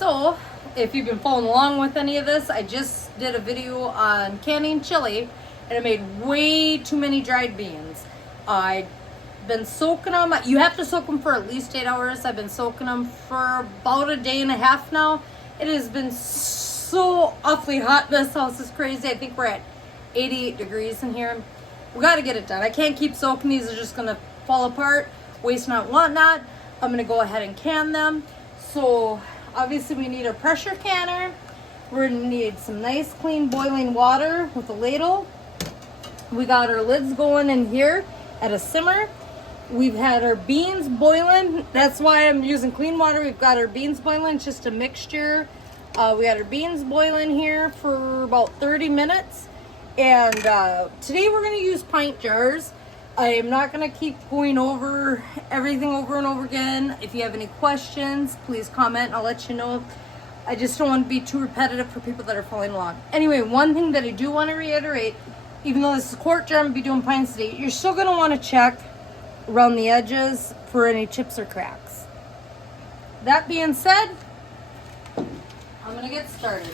So, if you've been following along with any of this, I just did a video on canning chili and I made way too many dried beans. I've been soaking them. You have to soak them for at least 8 hours. I've been soaking them for about a day and a half now. It has been so awfully hot in this house. It's crazy. I think we're at 88 degrees in here. We got to get it done. I can't keep soaking. These are just going to fall apart. Waste not, want not. I'm going to go ahead and can them. So obviously we need a pressure canner. We're going to need some nice clean boiling water with a ladle. We got our lids going in here at a simmer. We've had our beans boiling. That's why I'm using clean water. We've got our beans boiling. It's just a mixture. We got our beans boiling here for about 30 minutes. And today we're going to use pint jars. I am not going to keep going over everything over and over again. If you have any questions, please comment. I'll let you know. I just don't want to be too repetitive for people that are following along. Anyway, one thing that I do want to reiterate, even though this is a quart jar, I'm going to be doing pints today, you're still going to want to check around the edges for any chips or cracks. That being said, I'm going to get started.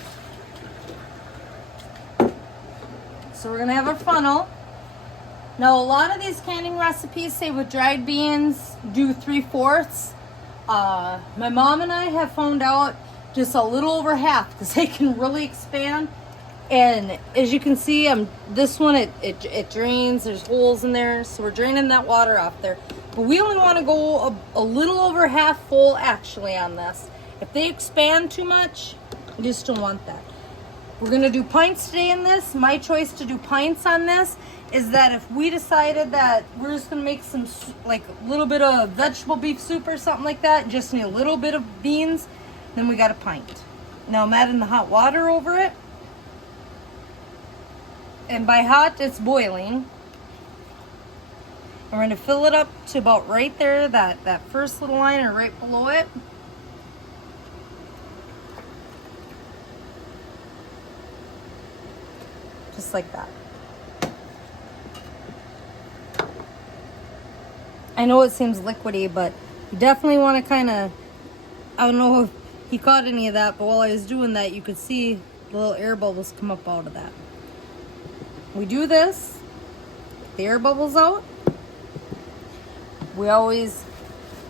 So we're going to have a funnel. Now, a lot of these canning recipes say with dried beans, do 3/4. My mom and I have found out just a little over half because they can really expand. And as you can see, this one, it drains. There's holes in there, so we're draining that water off there. But we only want to go a little over half full actually on this. If they expand too much, you just don't want that. We're going to do pints today in this. My choice to do pints on this is that if we decided that we're just going to make some, like a little bit of vegetable beef soup or something like that, just need a little bit of beans, then we got a pint. Now I'm adding the hot water over it. And by hot, it's boiling. And we're going to fill it up to about right there, that first little line or right below it. Just like that. I know it seems liquidy, but you definitely want to kind of, I don't know if he caught any of that, but while I was doing that, you could see the little air bubbles come up out of that. We do this, the air bubbles out. We always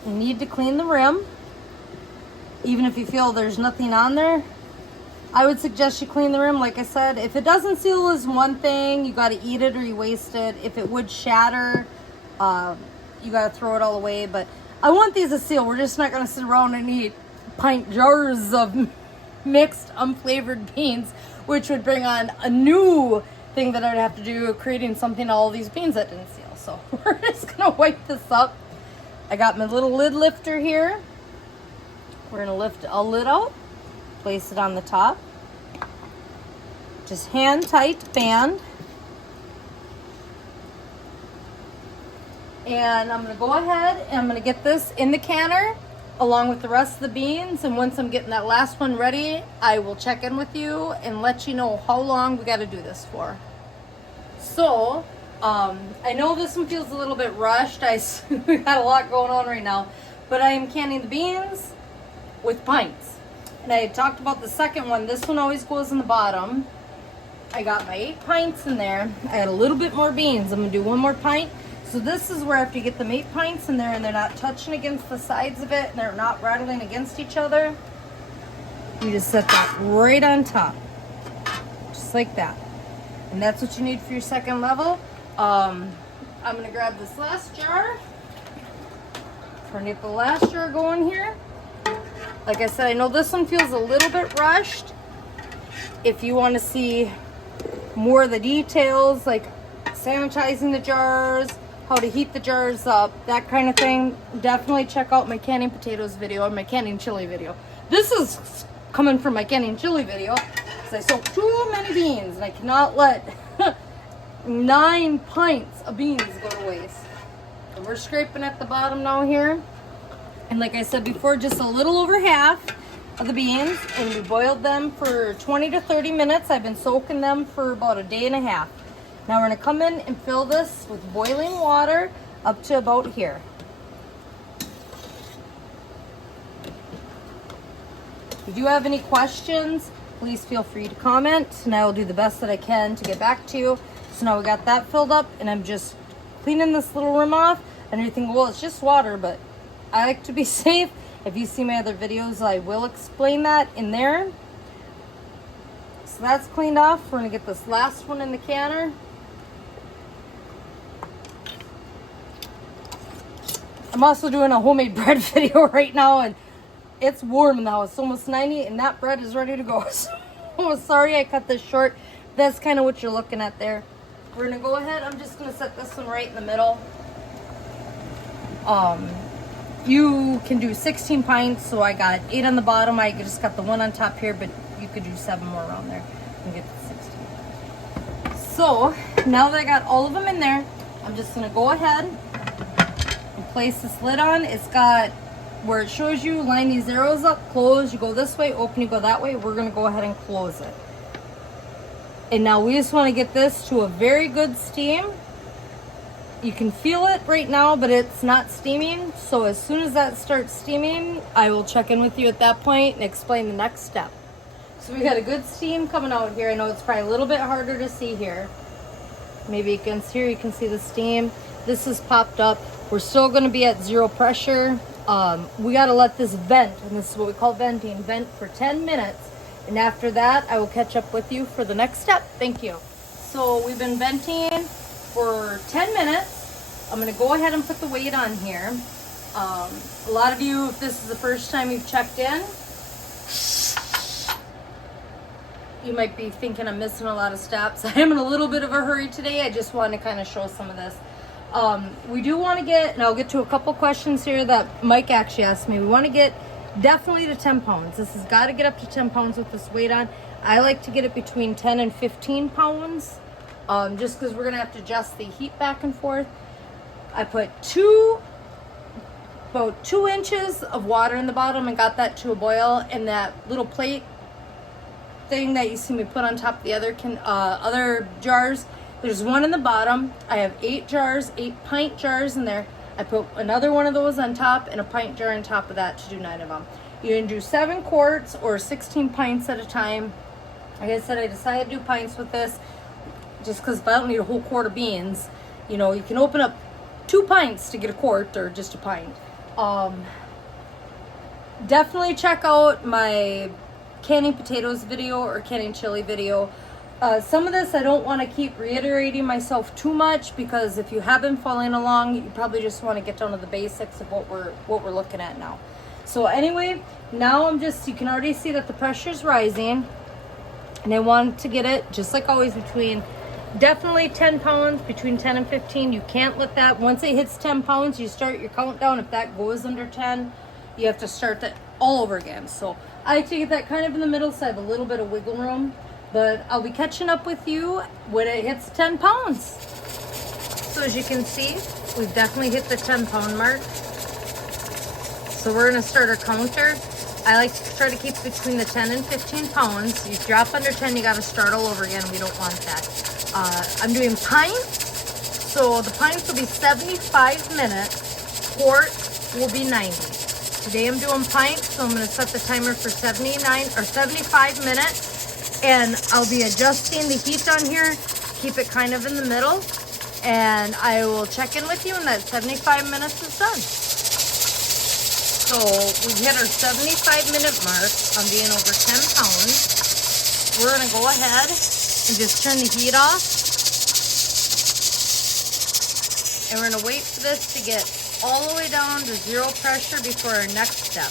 need to clean the rim. Even if you feel there's nothing on there, I would suggest you clean the rim. Like I said, if it doesn't seal is one thing, you got to eat it or you waste it. If it would shatter, you got to throw it all away. But I want these to seal. We're just not going to sit around and eat pint jars of mixed unflavored beans, which would bring on a new thing that I'd have to do, creating something all these beans that didn't seal. So we're just going to wipe this up. I got my little lid lifter here. We're going to lift a lid out, place it on the top. Just hand tight band. And I'm going to go ahead and I'm going to get this in the canner along with the rest of the beans. And once I'm getting that last one ready, I will check in with you and let you know how long we got to do this for. So, I know this one feels a little bit rushed. We got a lot going on right now. But I am canning the beans with pints. And I talked about the second one. This one always goes in the bottom. I got my 8 pints in there. I had a little bit more beans. I'm going to do one more pint. So this is where after you get them 8 pints in there and they're not touching against the sides of it and they're not rattling against each other, you just set that right on top. Just like that. And that's what you need for your second level. I'm going to grab this last jar. Trying to get the last jar going here. Like I said, I know this one feels a little bit rushed. If you want to see more of the details, like sanitizing the jars, how to heat the jars up, that kind of thing, definitely check out my canning potatoes video or my canning chili video. This is coming from my canning chili video because I soaked too many beans and I cannot let 9 pints of beans go to waste. And we're scraping at the bottom now here. And like I said before, just a little over half of the beans, and we boiled them for 20 to 30 minutes. I've been soaking them for about a day and a half. Now we're going to come in and fill this with boiling water up to about here. If you do have any questions, please feel free to comment, and I will do the best that I can to get back to you. So now we got that filled up, and I'm just cleaning this little rim off, and you're thinking, well, it's just water, but I like to be safe. If you see my other videos, I will explain that in there. So that's cleaned off. We're gonna get this last one in the canner. I'm also doing a homemade bread video right now, and it's warm now. It's almost 90, and that bread is ready to go. So sorry I cut this short. That's kind of what you're looking at there. We're gonna go ahead. I'm just gonna set this one right in the middle. You can do 16 pints, so I got 8 on the bottom. I just got the 1 on top here, but you could do 7 more around there and get to 16. So now that I got all of them in there, I'm just gonna go ahead and place this lid on. It's got where it shows you line these arrows up, close, you go this way, open, you go that way. We're gonna go ahead and close it. And now we just want to get this to a very good steam. You can feel it right now, but it's not steaming. So as soon as that starts steaming, I will check in with you at that point and explain the next step. So we got a good steam coming out here. I know it's probably a little bit harder to see here. Maybe against here you can see the steam. This is popped up. We're still going to be at 0 pressure. We got to let this vent, and this is what we call venting, vent for 10 minutes. And after that, I will catch up with you for the next step. Thank you. So we've been venting for 10 minutes. I'm going to go ahead and put the weight on here. A lot of you, if this is the first time you've checked in, you might be thinking I'm missing a lot of steps. I am in a little bit of a hurry today. I just want to kind of show some of this. We do want to get, and I'll get to a couple questions here that Mike actually asked me. We want to get definitely to 10 pounds. This has got to get up to 10 pounds with this weight on. I like to get it between 10 and 15 pounds, just because we're going to have to adjust the heat back and forth. I put about 2 inches of water in the bottom and got that to a boil, and that little plate thing that you see me put on top of the other jars, there's 1 in the bottom. I have 8 jars, 8 pint jars in there. I put another one of those on top and a pint jar on top of that to do 9 of them. You can do 7 quarts or 16 pints at a time. Like I said, I decided to do pints with this just because if I don't need a whole quart of beans, you know, you can open up 2 pints to get a quart or just a pint. Definitely check out my canning potatoes video or canning chili video. Some of this I don't want to keep reiterating myself too much, because if you have been following along, you probably just want to get down to the basics of what we're looking at now. So anyway, now you can already see that the pressure is rising, and I want to get it, just like always, between definitely 10 pounds, between 10 and 15. You can't let that, once it hits 10 pounds, you start your countdown. If that goes under 10, you have to start that all over again. So I like to get that kind of in the middle so I have a little bit of wiggle room. But I'll be catching up with you when it hits 10 pounds. So as you can see, we've definitely hit the 10 pound mark. So we're gonna start our counter. I like to try to keep between the 10 and 15 pounds. You drop under 10, you gotta start all over again. We don't want that. I'm doing pints. So the pints will be 75 minutes. Quart will be 90. Today I'm doing pints, so I'm gonna set the timer for 75 minutes. And I'll be adjusting the heat on here, keep it kind of in the middle, and I will check in with you when that 75 minutes is done. So we hit our 75-minute mark on being over 10 pounds. We're gonna go ahead and just turn the heat off. And we're gonna wait for this to get all the way down to 0 pressure before our next step.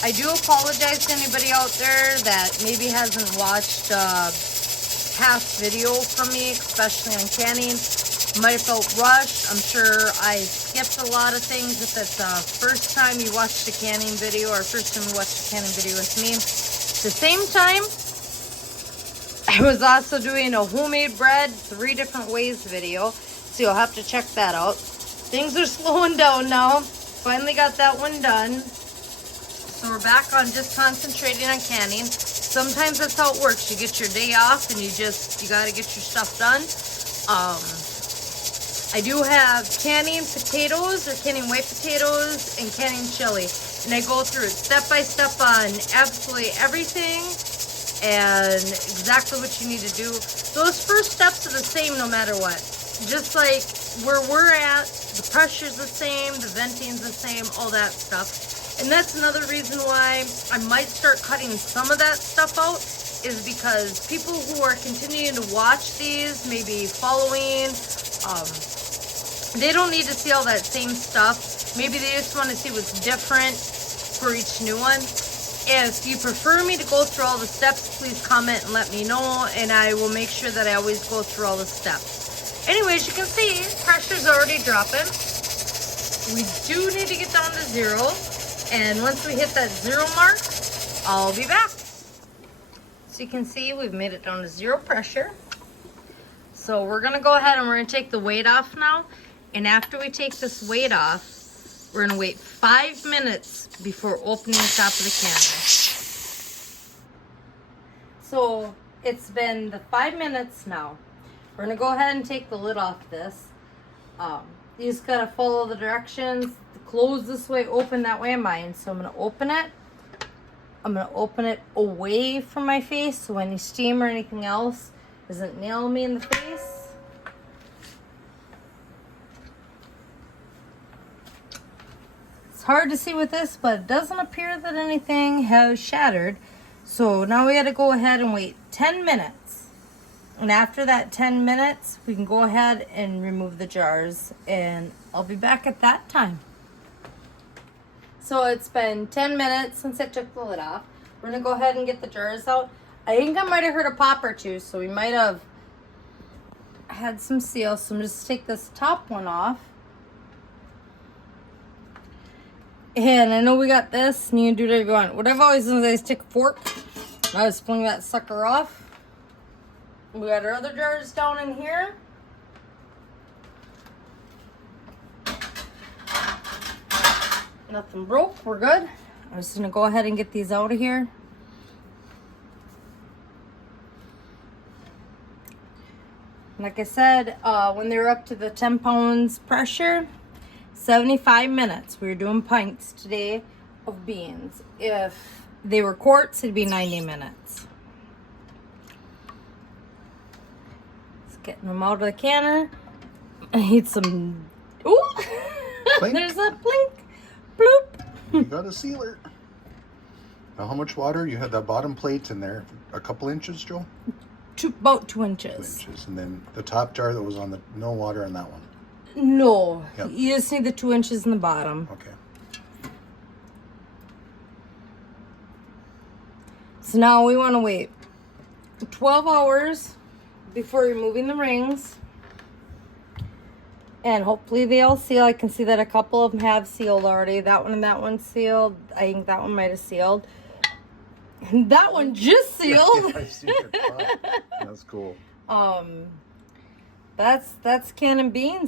I do apologize to anybody out there that maybe hasn't watched past video from me, especially on canning. Might have felt rushed. I'm sure I skipped a lot of things if it's the first time you watched a canning video or first time you watched a canning video with me. At the same time, I was also doing a homemade bread 3 different ways video, so you'll have to check that out. Things are slowing down now. Finally got that one done. So we're back on just concentrating on canning. Sometimes that's how it works. You get your day off and you gotta get your stuff done. I do have canning potatoes or canning white potatoes and canning chili. And I go through it step by step on absolutely everything and exactly what you need to do. Those first steps are the same no matter what. Just like where we're at, the pressure's the same, the venting's the same, all that stuff. And that's another reason why I might start cutting some of that stuff out, is because people who are continuing to watch these, maybe following, they don't need to see all that same stuff. Maybe they just want to see what's different for each new one. If you prefer me to go through all the steps, please comment and let me know, and I will make sure that I always go through all the steps. Anyways, you can see pressure's already dropping. We do need to get down to 0, and once we hit that 0 mark, I'll be back. So you can see we've made it down to 0 pressure. So we're gonna go ahead and we're gonna take the weight off now. And after we take this weight off, we're gonna wait 5 minutes before opening the top of the canner. So it's been the 5 minutes now. We're gonna go ahead and take the lid off this. You just gotta follow the directions. Close this way, open that way on mine. So I'm gonna open it. I'm gonna open it away from my face so any steam or anything else doesn't nail me in the face. It's hard to see with this, but it doesn't appear that anything has shattered. So now we gotta go ahead and wait 10 minutes. And after that 10 minutes, we can go ahead and remove the jars, and I'll be back at that time. So it's been 10 minutes since I took the lid off. We're gonna go ahead and get the jars out. I think I might have heard a pop or two, so we might have had some seal. So I'm just take this top one off. And I know we got this, and you can do whatever you want. What I've always done is take a fork, and I just fling that sucker off. We got our other jars down in here. Nothing broke, we're good. I'm just gonna go ahead and get these out of here. Like I said, when they were up to the 10 pounds pressure, 75 minutes. We were doing pints today of beans. If they were quarts, it'd be 90 minutes. Just getting them out of the canner. I need some, ooh, there's a blink, bloop. You got a sealer. Now how much water? You had that bottom plate in there, a couple inches, Joe? About 2 inches. 2 inches. And then the top jar that was on the, no water in that one. No, Yep. You just need the 2 inches in the bottom. Okay. So now we want to wait 12 hours before removing the rings. And hopefully they all seal. I can see that a couple of them have sealed already. That one and that one sealed. I think that one might have sealed. That one just sealed. I see your prop. That's cool. That's canning beans.